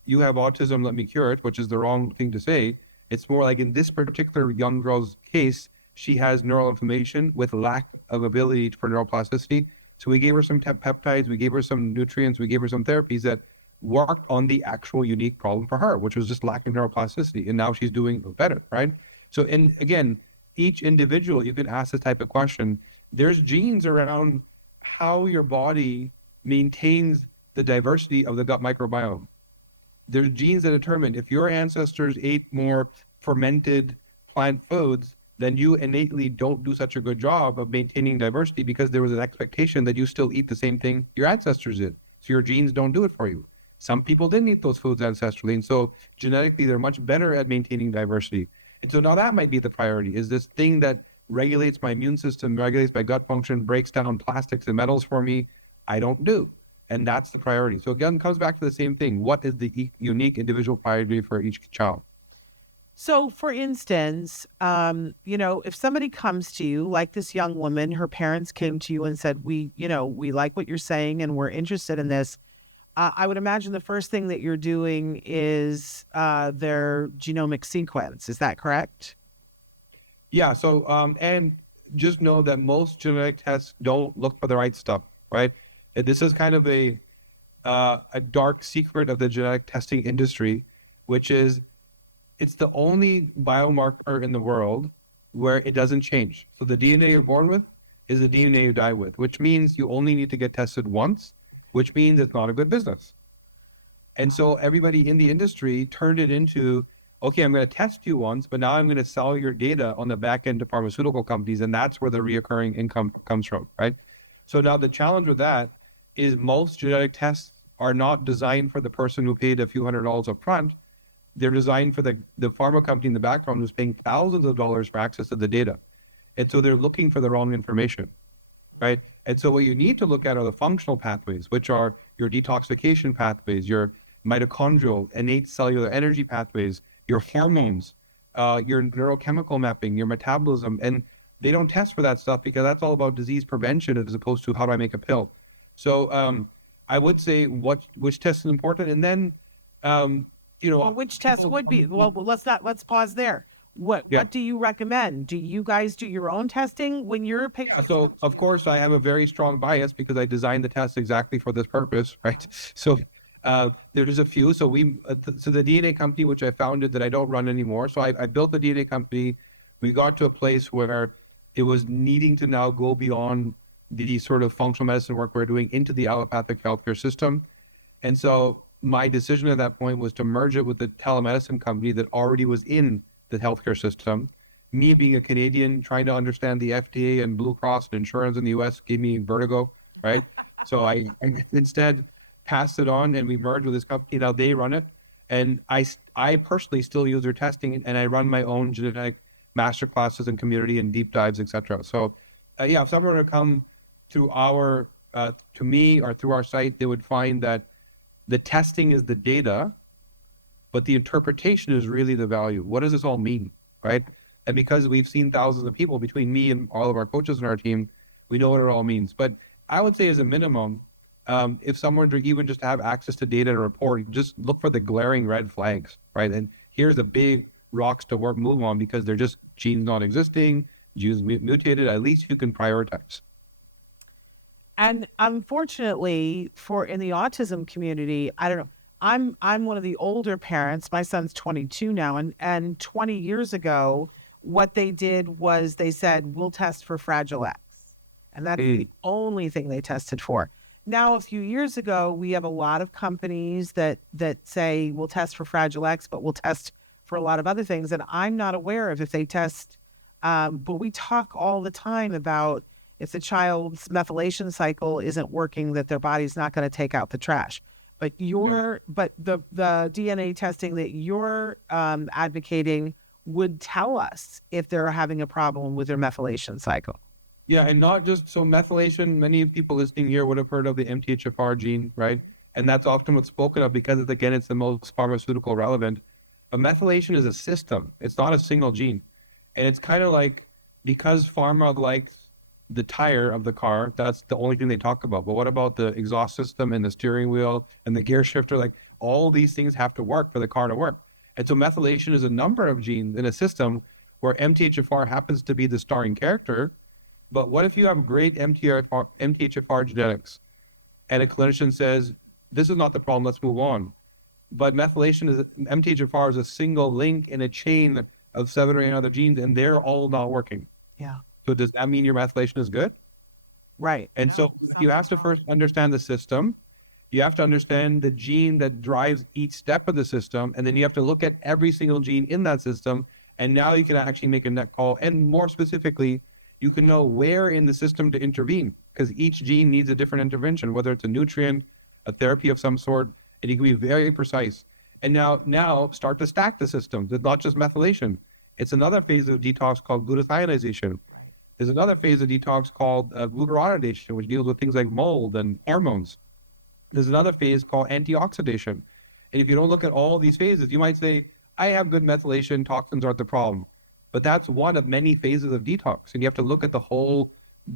you have autism, let me cure it, which is the wrong thing to say, it's more like in this particular young girl's case, she has neural inflammation with lack of ability for neuroplasticity. So we gave her some peptides, we gave her some nutrients, we gave her some therapies that worked on the actual unique problem for her, which was just lacking neuroplasticity. And now she's doing better, right? So, and again, each individual, you can ask this type of question. There's genes around how your body maintains the diversity of the gut microbiome. There's genes that determine if your ancestors ate more fermented plant foods, then you innately don't do such a good job of maintaining diversity because there was an expectation that you still eat the same thing your ancestors did. So your genes don't do it for you. Some people didn't eat those foods ancestrally, and so genetically they're much better at maintaining diversity. And so now that might be the priority, is this thing that regulates my immune system, regulates my gut function, breaks down plastics and metals for me, I don't do. And that's the priority. So again, it comes back to the same thing. What is the unique individual priority for each child? So, for instance, if somebody comes to you, like this young woman, her parents came to you and said, we like what you're saying and we're interested in this. I would imagine the first thing that you're doing is their genomic sequence. Is that correct? Yeah. So, and just know that most genetic tests don't look for the right stuff, right? This is kind of a dark secret of the genetic testing industry, which is it's the only biomarker in the world where it doesn't change. So the DNA you're born with is the DNA you die with, which means you only need to get tested once, which means it's not a good business. And so everybody in the industry turned it into, okay, I'm going to test you once, but now I'm going to sell your data on the back end to pharmaceutical companies. And that's where the reoccurring income comes from, right? So now the challenge with that is most genetic tests are not designed for the person who paid a few $100s up front. They're designed for the pharma company in the background who's paying thousands of dollars for access to the data. And so they're looking for the wrong information, right? And so what you need to look at are the functional pathways, which are your detoxification pathways, your mitochondrial, innate cellular energy pathways, your hormones, your neurochemical mapping, your metabolism. And they don't test for that stuff because that's all about disease prevention as opposed to how do I make a pill. So I would say which test is important. And then, which test would be? Well, let's pause there. What do you recommend? Do you guys do your own testing when you're picking? Yeah, so of course I have a very strong bias because I designed the test exactly for this purpose, right? So there's a few. So so the DNA company, which I founded that I don't run anymore. So I built the DNA company. We got to a place where it was needing to now go beyond the sort of functional medicine work we're doing into the allopathic healthcare system. And so my decision at that point was to merge it with the telemedicine company that already was in the healthcare system. Me being a Canadian, trying to understand the FDA and Blue Cross and insurance in the US gave me vertigo, right? So I instead passed it on and we merged with this company. Now they run it. And I personally still use their testing and I run my own genetic master classes and community and deep dives, etc. So if someone were to come through our, to me or through our site, they would find that the testing is the data, but the interpretation is really the value. What does this all mean, right? And because we've seen thousands of people between me and all of our coaches in our team, we know what it all means. But I would say as a minimum, if someone even just have access to data and report, just look for the glaring red flags, right? And here's the big rocks to move on because they're just genes not existing, genes mutated. At least you can prioritize. And unfortunately, in the autism community, I don't know. I'm one of the older parents. My son's 22 now, and 20 years ago, what they did was they said we'll test for Fragile X, and that's the only thing they tested for. Now, a few years ago, we have a lot of companies that say we'll test for Fragile X, but we'll test for a lot of other things, and I'm not aware of if they test. But we talk all the time about if the child's methylation cycle isn't working, that their body's not going to take out the trash. But the DNA testing that you're advocating would tell us if they're having a problem with their methylation cycle. Yeah, and not just so methylation. Many people listening here would have heard of the MTHFR gene, right? And that's often what's spoken of because it's the most pharmaceutical relevant. But methylation is a system. It's not a single gene. And it's kind of like, because pharma likes the tire of the car, that's the only thing they talk about. But what about the exhaust system and the steering wheel and the gear shifter? Like, all these things have to work for the car to work. And so methylation is a number of genes in a system where MTHFR happens to be the starring character. But what if you have great MTHFR genetics and a clinician says, this is not the problem, let's move on. But MTHFR is a single link in a chain of 7 or 8 other genes, and they're all not working. Yeah. So does that mean your methylation is good? Right. And so you have to first understand the system. You have to understand the gene that drives each step of the system. And then you have to look at every single gene in that system. And now you can actually make a net call. And more specifically, you can know where in the system to intervene, because each gene needs a different intervention, whether it's a nutrient, a therapy of some sort, and you can be very precise. And now start to stack the system. It's not just methylation. It's another phase of detox called glutathionization. There's another phase of detox called glucuronidation, which deals with things like mold and hormones. There's another phase called antioxidation. And if you don't look at all these phases, you might say, I have good methylation, toxins aren't the problem. But that's one of many phases of detox. And you have to look at the whole,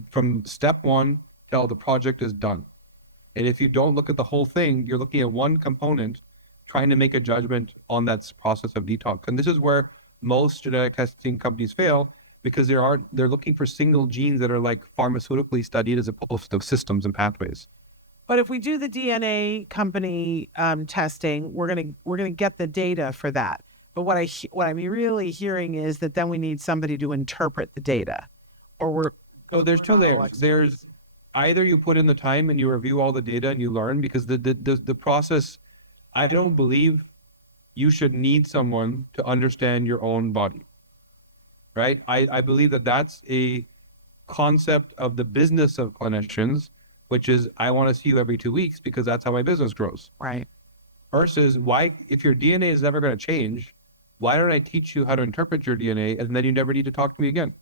from step one till the project is done. And if you don't look at the whole thing, you're looking at one component, trying to make a judgment on that process of detox. And this is where most genetic testing companies fail, because they're looking for single genes that are like pharmaceutically studied as opposed to systems and pathways. But if we do the DNA company testing, we're gonna get the data for that. But what I'm really hearing is that then we need somebody to interpret the data, there's two layers. There's either you put in the time and you review all the data and you learn, because the process, I don't believe you should need someone to understand your own body. Right? I believe that that's a concept of the business of clinicians, which is, I want to see you every 2 weeks because that's how my business grows. Right. Versus, why, if your DNA is never going to change, why don't I teach you how to interpret your DNA, and then you never need to talk to me again?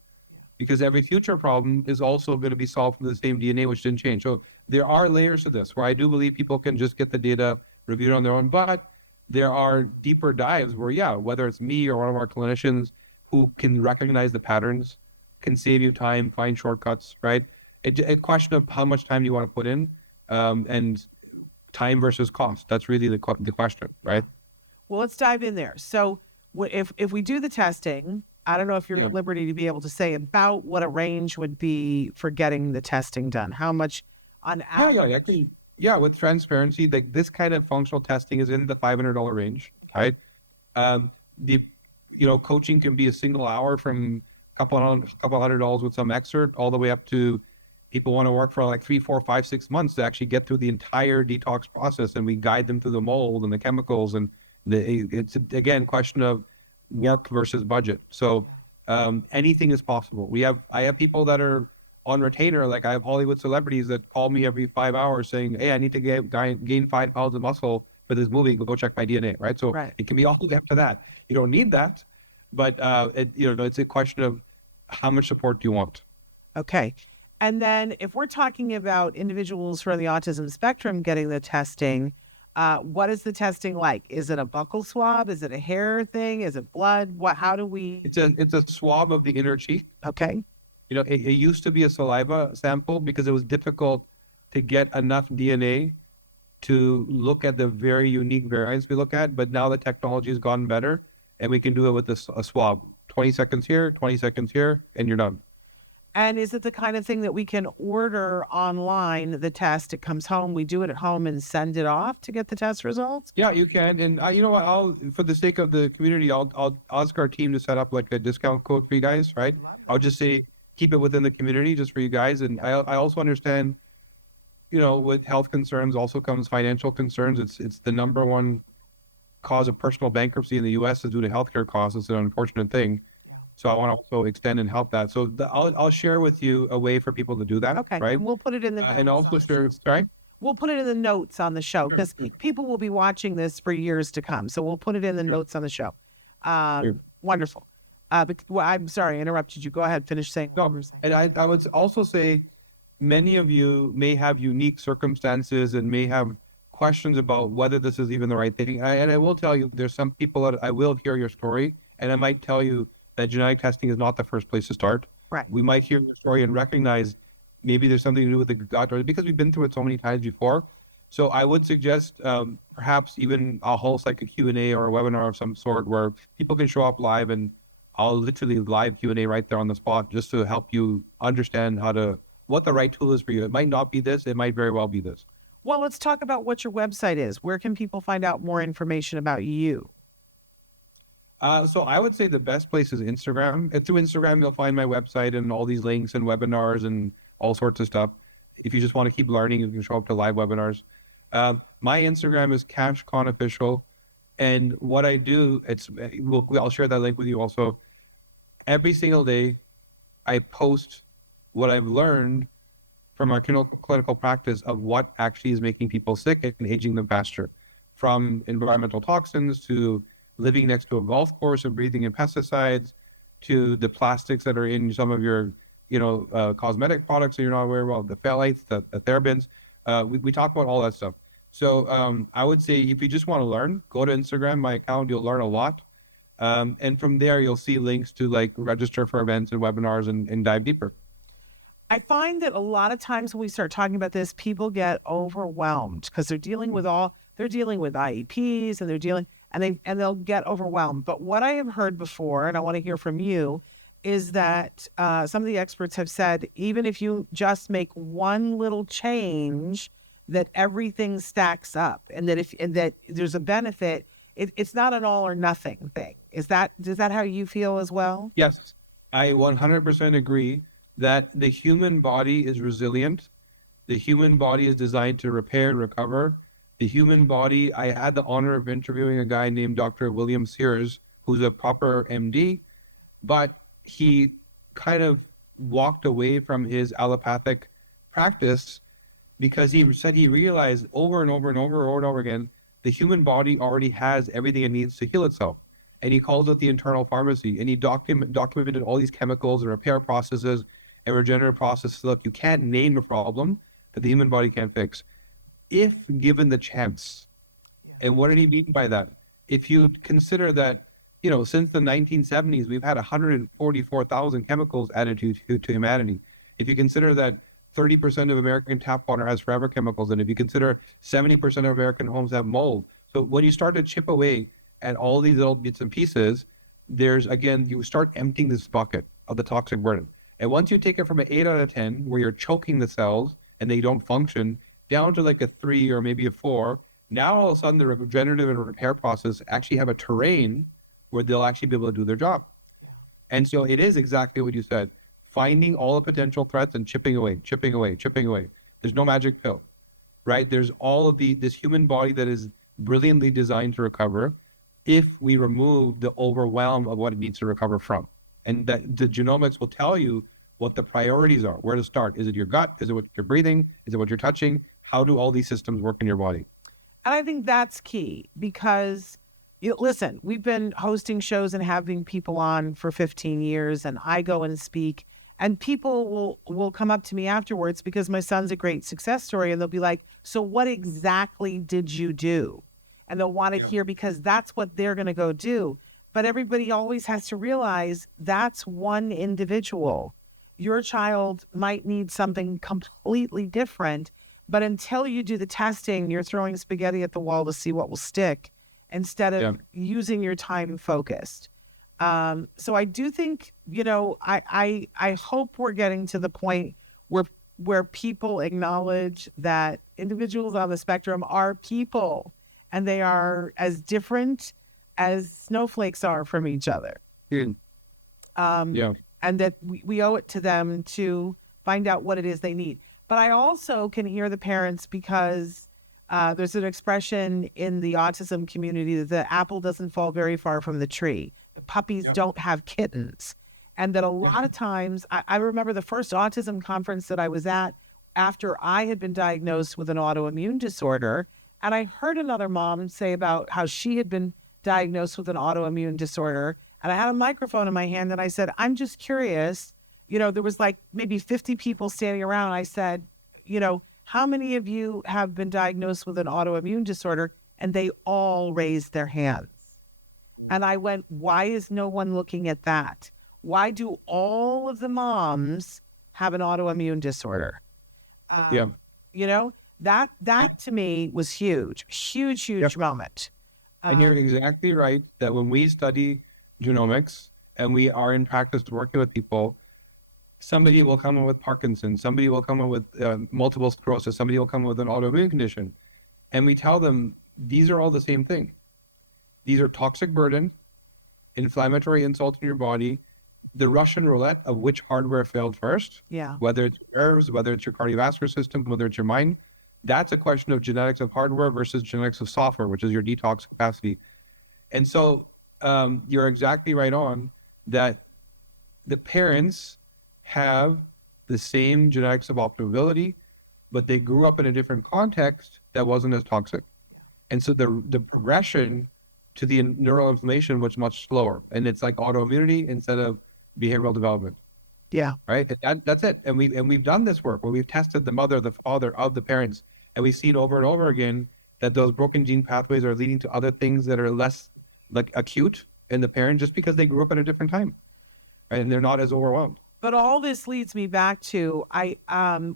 Because every future problem is also going to be solved from the same DNA, which didn't change. So there are layers to this where I do believe people can just get the data reviewed on their own, but there are deeper dives where, whether it's me or one of our clinicians who can recognize the patterns, can save you time, find shortcuts, right? A question of how much time you want to put in, and time versus cost. That's really the question, right? Well, let's dive in there. So if we do the testing, I don't know if you're at liberty to be able to say about what a range would be for getting the testing done. How much on average? With transparency, like this kind of functional testing is in the $500 range, right? Coaching can be a single hour from a couple $100 with some excerpt, all the way up to people want to work for like 3, 4, 5, 6 months to actually get through the entire detox process, and we guide them through the mold and the chemicals, and it's again question of work versus budget. So anything is possible. I have people that are on retainer, like I have Hollywood celebrities that call me every 5 hours saying, hey, I need to gain 5 pounds of muscle for this movie, go check my DNA, right? So It can be all the way up to that. You don't need that, but it's a question of how much support do you want? Okay. And then if we're talking about individuals who are on the autism spectrum getting the testing, what is the testing like? Is it a buccal swab? Is it a hair thing? Is it blood? How do we? It's a swab of the inner cheek. Okay. It used to be a saliva sample because it was difficult to get enough DNA to look at the very unique variants we look at. But now the technology has gotten better, and we can do it with a swab. 20 seconds here, 20 seconds here, and you're done. And is it the kind of thing that we can order online, the test, it comes home, we do it at home and send it off to get the test results? Yeah, you can. And you know what? For the sake of the community, I'll ask our team to set up like a discount code for you guys, right? I'll just say, keep it within the community just for you guys. And I also understand, with health concerns also comes financial concerns. It's the number one cause of personal bankruptcy in the U.S. is due to healthcare costs. It's an unfortunate thing. So I want to also extend and help that. So I'll share with you a way for people to do that. Okay. Right. And we'll put it in the And also share, sorry? We'll put it in the notes on the show because people will be watching this for years to come. So we'll put it in the notes on the show. Wonderful. But I'm sorry, I interrupted you. Go ahead, finish saying what you were saying. And I would also say many of you may have unique circumstances and may have questions about whether this is even the right thing. And I will tell you, there's some people that I will hear your story, and I might tell you that genetic testing is not the first place to start. Right. We might hear your story and recognize maybe there's something to do with the gut, or because we've been through it so many times before. So I would suggest perhaps even I'll host like a Q&A or a webinar of some sort where people can show up live, and I'll literally live Q&A right there on the spot just to help you understand what the right tool is for you. It might not be this, it might very well be this. Well, let's talk about what your website is. Where can people find out more information about you? So I would say the best place is Instagram. And through Instagram, you'll find my website and all these links and webinars and all sorts of stuff. If you just want to keep learning, you can show up to live webinars. My Instagram is Kashif Khan Official. And what I do, I'll share that link with you also. Every single day, I post what I've learned from our clinical practice of what actually is making people sick and aging them faster, from environmental toxins to living next to a golf course and breathing in pesticides, to the plastics that are in some of your, cosmetic products that you're not aware of, the phthalates, the therabins. We talk about all that stuff. So I would say if you just want to learn, go to Instagram, my account, you'll learn a lot. And from there, you'll see links to like register for events and webinars and dive deeper. I find that a lot of times when we start talking about this, people get overwhelmed because they're dealing with IEPs and they'll get overwhelmed. But what I have heard before, and I want to hear from you, is that some of the experts have said, even if you just make one little change, that everything stacks up, and that there's a benefit. It's not an all or nothing thing. Does that how you feel as well? Yes, I 100% agree that the human body is resilient. The human body is designed to repair and recover. The human body, I had the honor of interviewing a guy named Dr. William Sears, who's a proper MD, but he kind of walked away from his allopathic practice because he said he realized over and over and over and over again, the human body already has everything it needs to heal itself. And he calls it the internal pharmacy. And he documented all these chemicals and repair processes and regenerative processes. Look, you can't name a problem that the human body can't fix if given the chance. And what did he mean by that? If you consider that, since the 1970s, we've had 144,000 chemicals added to humanity. If you consider that 30% of American tap water has forever chemicals in it, if you consider 70% of American homes have mold. So when you start to chip away at all these little bits and pieces, you start emptying this bucket of the toxic burden. And once you take it from an 8 out of 10, where you're choking the cells and they don't function, down to like a 3 or maybe a 4, now all of a sudden the regenerative and repair process actually have a terrain where they'll actually be able to do their job. And so it is exactly what you said, finding all the potential threats and chipping away. There's no magic pill, right? There's all of this human body that is brilliantly designed to recover if we remove the overwhelm of what it needs to recover from. And that the genomics will tell you what the priorities are, where to start. Is it your gut? Is it what you're breathing? Is it what you're touching? How do all these systems work in your body? And I think that's key because, listen, we've been hosting shows and having people on for 15 years, and I go and speak, And people will come up to me afterwards because my son's a great success story, and they'll be like, so what exactly did you do? And they'll want to hear, because that's what they're going to go do. But everybody always has to realize that's one individual. Your child might need something completely different, but until you do the testing, you're throwing spaghetti at the wall to see what will stick instead of using your time focused. So I do think, I hope we're getting to the point where people acknowledge that individuals on the spectrum are people, and they are as different as snowflakes are from each other. And that we owe it to them to find out what it is they need. But I also can hear the parents, because there's an expression in the autism community that the apple doesn't fall very far from the tree. The puppies don't have kittens. And that a lot of times, I remember the first autism conference that I was at after I had been diagnosed with an autoimmune disorder. And I heard another mom say about how she had been diagnosed with an autoimmune disorder. And I had a microphone in my hand, and I said, I'm just curious. There was like maybe 50 people standing around. I said, how many of you have been diagnosed with an autoimmune disorder? And they all raised their hands. And I went, why is no one looking at that? Why do all of the moms have an autoimmune disorder? That to me was huge moment. And you're exactly right that when we study genomics and we are in practice working with people, somebody will come in with Parkinson's, somebody will come in with multiple sclerosis, somebody will come in with an autoimmune condition. And we tell them, these are all the same thing. These are toxic burden, inflammatory insult in your body, the Russian roulette of which hardware failed first, whether it's your nerves, whether it's your cardiovascular system, whether it's your mind. That's a question of genetics of hardware versus genetics of software, which is your detox capacity. And so you're exactly right on that the parents have the same genetics of operability, but they grew up in a different context that wasn't as toxic. And so the progression to the neural inflammation was much slower. And it's like autoimmunity instead of behavioral development. Yeah. Right. And that's it. And we've done this work where we've tested the mother, the father of the parents, and we see it over and over again that those broken gene pathways are leading to other things that are less like acute in the parent just because they grew up at a different time, right? And they're not as overwhelmed. But all this leads me back to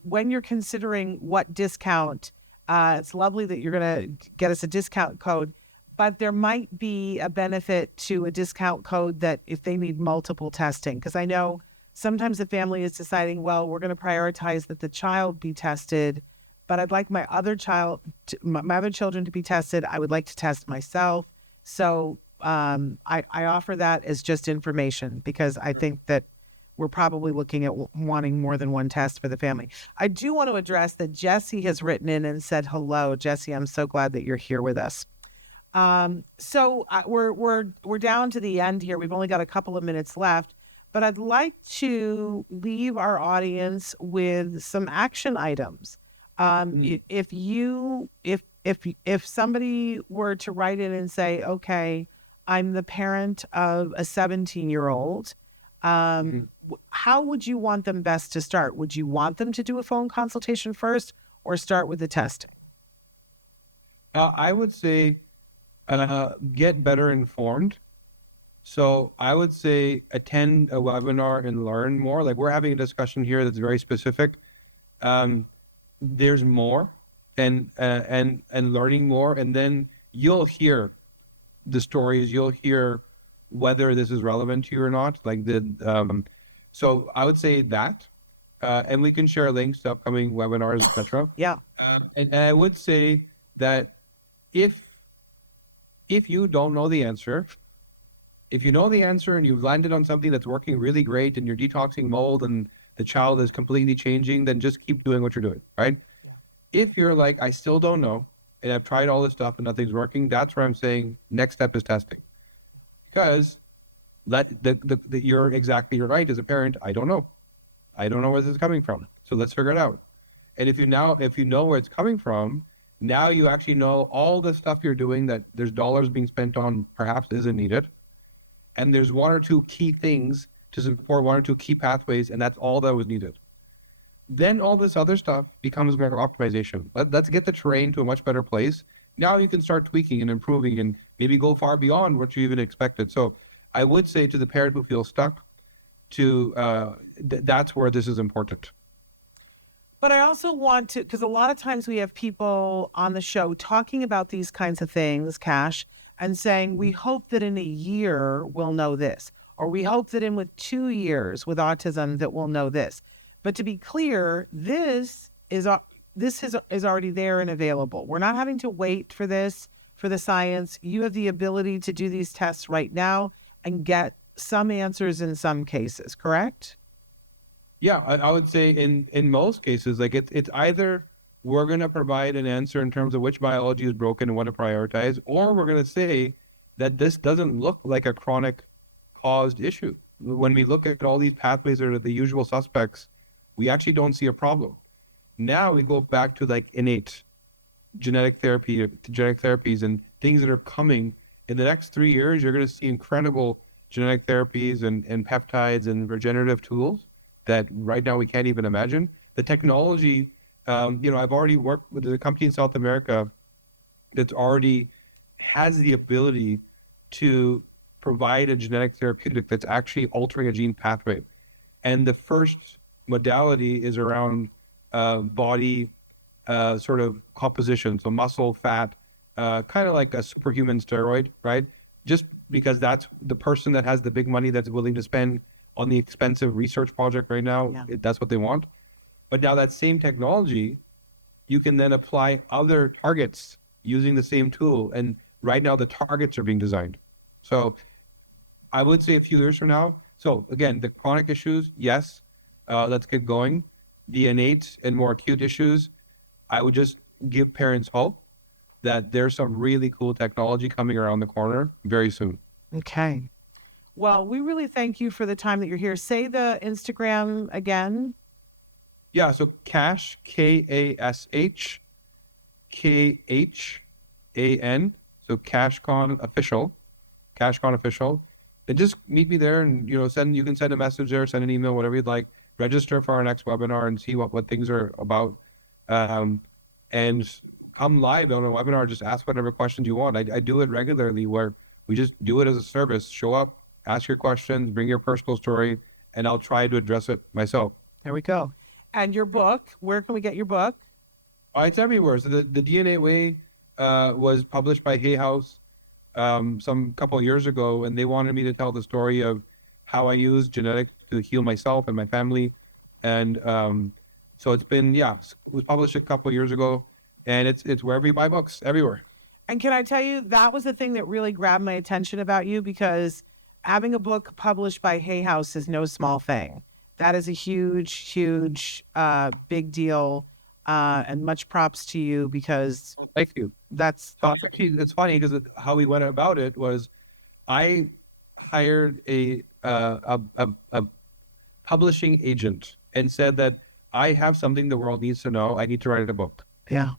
when you're considering what discount, it's lovely that you're going to get us a discount code, but there might be a benefit to a discount code that if they need multiple testing, because I know sometimes the family is deciding, well, we're going to prioritize that the child be tested, but I'd like my other children to be tested. I would like to test myself. So I offer that as just information, because I think that we're probably looking at wanting more than one test for the family. I do want to address that Jesse has written in and said, hello, Jesse, I'm so glad that you're here with us. So we're down to the end here. We've only got a couple of minutes left, but I'd like to leave our audience with some action items. If somebody were to write in and say, okay, I'm the parent of a 17-year-old, how would you want them best to start? Would you want them to do a phone consultation first or start with the testing? I would say get better informed. So I would say attend a webinar and learn more. Like we're having a discussion here that's very specific. There's more and learning more, and then you'll hear the stories. You'll hear whether this is relevant to you or not. So I would say that, and we can share links to upcoming webinars, etc. Yeah. And I would say that if you don't know the answer, if you know the answer and you've landed on something that's working really great and you're detoxing mold and the child is completely changing, then just keep doing what you're doing, right? Yeah. If you're like, I still don't know, and I've tried all this stuff and nothing's working, that's where I'm saying next step is testing. Because you're exactly right as a parent. I don't know where this is coming from. So let's figure it out. And if you know where it's coming from, now you actually know all the stuff you're doing that there's dollars being spent on perhaps isn't needed. And there's one or two key things to support one or two key pathways, and that's all that was needed. Then all this other stuff becomes better optimization. Let's get the terrain to a much better place. Now you can start tweaking and improving and maybe go far beyond what you even expected. So I would say to the parent who feels stuck, that's where this is important. But I also want to, because a lot of times we have people on the show talking about these kinds of things, Cash, and saying, we hope that in a year we'll know this, or we hope that in with 2 years with autism that we'll know this. But to be clear, this is already there and available. We're not having to wait for this, for the science. You have the ability to do these tests right now and get some answers in some cases, correct? Yeah, I would say in most cases, like it's either we're going to provide an answer in terms of which biology is broken and what to prioritize, or we're going to say that this doesn't look like a chronic caused issue. When we look at all these pathways that are the usual suspects, we actually don't see a problem. Now we go back to like innate genetic therapies and things that are coming. In the next 3 years, you're going to see incredible genetic therapies and peptides and regenerative tools that right now we can't even imagine. The technology, I've already worked with a company in South America that's already has the ability to provide a genetic therapeutic that's actually altering a gene pathway. And the first modality is around body sort of composition, so muscle, fat, kind of like a superhuman steroid, right? Just because that's the person that has the big money that's willing to spend on the expensive research project right now. Yeah. That's what they want. But now that same technology, you can then apply other targets using the same tool. And right now the targets are being designed. So I would say a few years from now. So again, the chronic issues, yes, let's get going. The innate and more acute issues, I would just give parents hope that there's some really cool technology coming around the corner very soon. Okay. Well, we really thank you for the time that you're here. Say the Instagram again. Yeah, so Kash, Kash, Khan, so Kashif Khan Official, Kashif Khan Official. And just meet me there and, you can send a message there, send an email, whatever you'd like. Register for our next webinar and see what things are about. And come live on a webinar, just ask whatever questions you want. I do it regularly where we just do it as a service. Show up, ask your questions, bring your personal story, and I'll try to address it myself. There we go. And your book, where can we get your book? It's everywhere. So the DNA Way was published by Hay House some couple of years ago, and they wanted me to tell the story of how I use genetics to heal myself and my family. And so it's been, it was published a couple of years ago, and it's wherever you buy books, everywhere. And can I tell you, that was the thing that really grabbed my attention about you, because having a book published by Hay House is no small thing. That is a huge big deal, and much props to you, because thank you. That's actually, it's funny because how we went about it was I hired a publishing agent and said that I have something the world needs to know. I need to write a book. Yeah.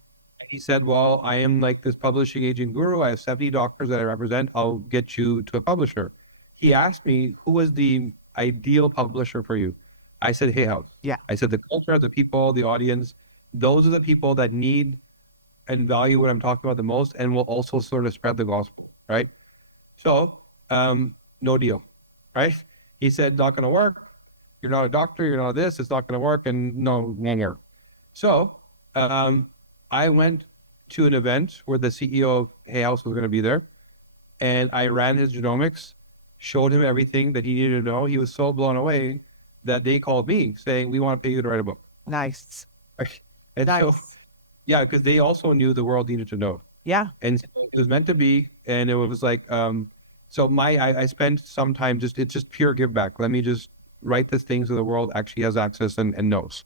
He said, well, I am like this publishing agent guru. I have 70 doctors that I represent. I'll get you to a publisher. He asked me, who was the ideal publisher for you? I said, Hay House. Yeah. I said, the culture, the people, the audience, those are the people that need and value what I'm talking about the most, and will also sort of spread the gospel, right? So, no deal, right? He said, not going to work. You're not a doctor. You're not this. It's not going to work. And no. So, I went to an event where the CEO of Hay House was going to be there, and I ran his genomics, showed him everything that he needed to know. He was so blown away that they called me saying, we want to pay you to write a book. Nice. And nice. So, yeah, because they also knew the world needed to know. Yeah. And it was meant to be. And it was like, so I spent some time it's just pure give back. Let me just write this thing so the world actually has access and knows.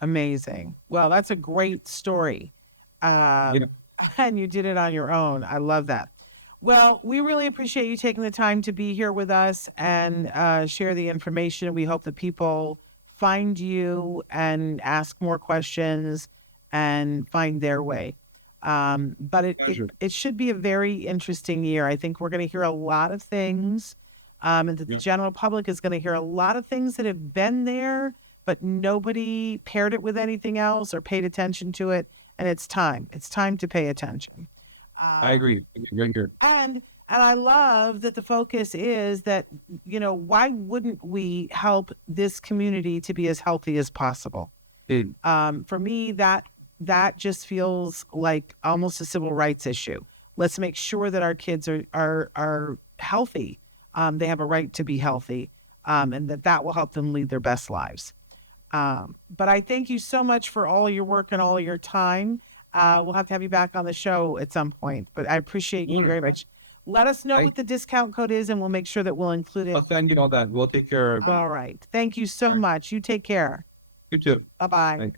Amazing. Well, that's a great story. And you did it on your own. I love that. Well, we really appreciate you taking the time to be here with us and share the information. We hope that people find you and ask more questions and find their way. But it should be a very interesting year. I think we're going to hear a lot of things and that the general public is going to hear a lot of things that have been there, but nobody paired it with anything else or paid attention to it. And it's time. It's time to pay attention. I agree. And I love that the focus is that, why wouldn't we help this community to be as healthy as possible? For me, that just feels like almost a civil rights issue. Let's make sure that our kids are healthy. They have a right to be healthy, and that will help them lead their best lives. But I thank you so much for all of your work and all of your time. We'll have to have you back on the show at some point, but I appreciate you very much. Let us know what the discount code is, and we'll make sure that we'll include it. I'll send you all that. We'll take care of it. All right. Thank you so much. You take care. You too. Bye-bye.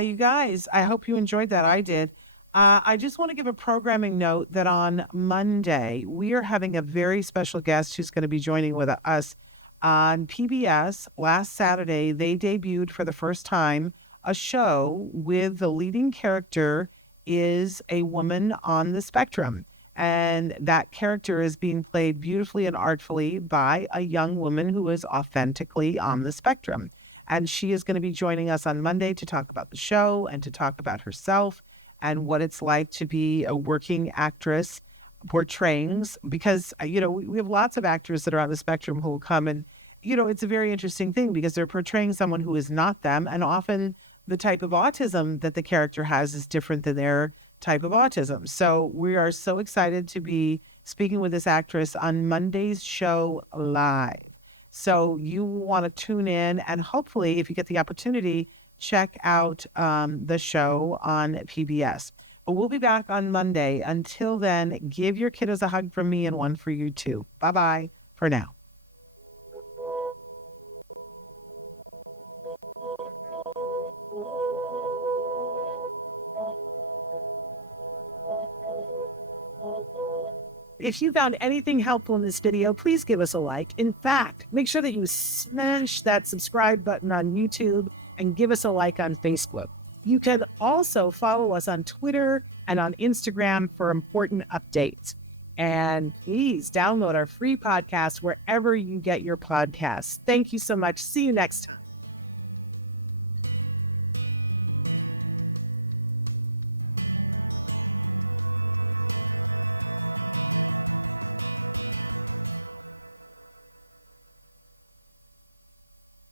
You guys, I hope you enjoyed that. I did. I just want to give a programming note that on Monday, we are having a very special guest who's going to be joining with us on PBS. Last Saturday, they debuted for the first time a show with the leading character is a woman on the spectrum. And that character is being played beautifully and artfully by a young woman who is authentically on the spectrum. And she is going to be joining us on Monday to talk about the show and to talk about herself and what it's like to be a working actress portraying, because, we have lots of actors that are on the spectrum who will come and, it's a very interesting thing because they're portraying someone who is not them. And often the type of autism that the character has is different than their type of autism. So we are so excited to be speaking with this actress on Monday's show live. So you want to tune in and hopefully, if you get the opportunity, check out the show on PBS. But we'll be back on Monday. Until then, give your kiddos a hug from me and one for you too. Bye-bye for now. If you found anything helpful in this video, please give us a like. In fact, make sure that you smash that subscribe button on YouTube and give us a like on Facebook. You can also follow us on Twitter and on Instagram for important updates. And please download our free podcast wherever you get your podcasts. Thank you so much. See you next time.